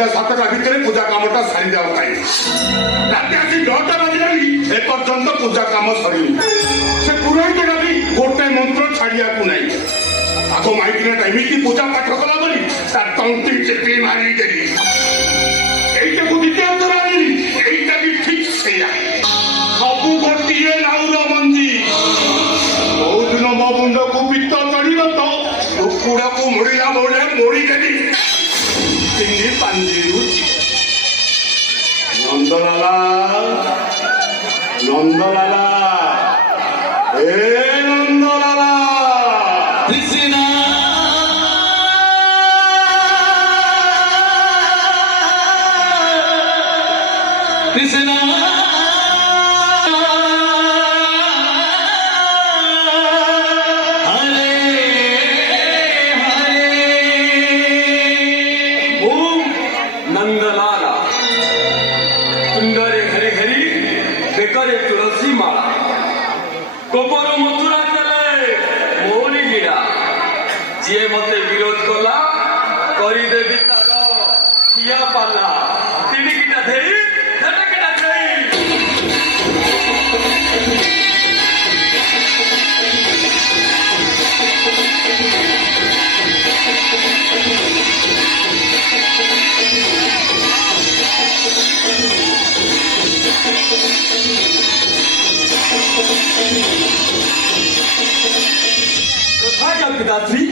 সন্ধ্যা 7টা ভিতরে পূজা কামটা সারি দেওয়া পাই রাতে আসি 9টা বাজিলানি এপর্যন্ত পূজা কাম সরিনি সে পুরোহিতটা ବି ଗୋଟାଏ ମନ୍ତ୍ର ଛାଡ଼ିବାକୁ ନାହିଁ ଆଗ ମାଇକିନାଟା ଏମିତି ପୂଜା ପାଠ କଲା ବୋଲି ତା ତଣ୍ଟି ଚେପି ମାରିଦେଲି এইটাକୁ ଦ୍ୱିତୀୟ ଥର ଆଣିଲି এইটা ବି ଠିକ ସେଇଆ ସବୁ ଗୋଟିଏ ନାଉର ମଞ୍ଜି କୋଉଦିନ ମୋ ମୁଣ୍ଡକୁ ପିତ୍ତ ଚଢିବ ତ କୁକୁଡ଼ାକୁ ମୋଡ଼ିଲା ଭଳିଆ ମୋଡ଼ିଦେଲି ତିନି ପାଞ୍ଜିରୁ ନନ୍ଦଲାଲା ନନ୍ଦଲାଲା ଏ ନନ୍ଦଲାଲା কৃষ্ণা কৃষ্ণা হরে হরে ওম নন্দলালা সুন্দরে হরি হরি বেকরে তুলসী মালা গোবর মথুরা চলে মৌলি গিরা ଯିଏ ମତେ ବିରୋଧ କଲା କରିଦେବି ତାର ଠିଆ ପାଲା ତିନିକିଟା ଧେଇ ସେଟାକିଟା ଧେଇ ତଥାଗତ ପିତାଶ୍ରୀ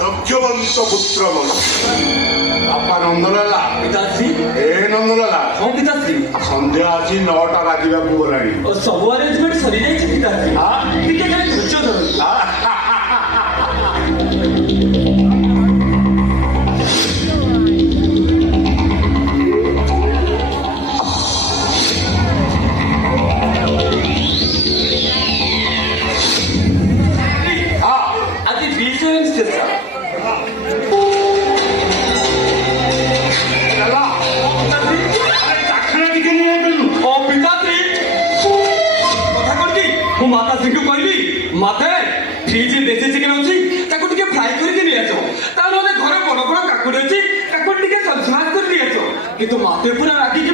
ଯଜ୍ଞବଂଶ ପୁତ୍ର ବାପା ନନ୍ଦଲାଲା ପିତାଶ୍ରୀ ଏ ନନ୍ଦଲାଲା ହଁ ପିତାଶ୍ରୀ ସନ୍ଧ୍ୟା ଆସି 9ଟା ବାଜିବାକୁ ଗଲାଣି ସବୁ ଆରେଞ୍ଜମେଣ୍ଟ ସରିଯାଇଛି ପିତାଶ୍ରୀ ଟିକେ ଖାଲି ଧୈର୍ଯ୍ୟ ଧରନ୍ତୁ ଆଜି ବିଷୟ ଷ୍ଟେସନ ମାତାଶ୍ରୀଙ୍କୁ କହିଲି ମତେ ଫ୍ରିଜରେ ଦେଶୀ ଚିକେନ ଅଛି ତାକୁ ଟିକେ ଫ୍ରାଏ କରିକି ନେଇ ଆସ ତା ନହେଲେ ଘରେ ବଡ ବଡ କାକୁଡି ଅଛି ତାକୁ ଟିକେ ସନ୍ସୁମାସ କରି ନେଇ ଆସ କିନ୍ତୁ ମତେ ପୁରା ରାଗିକି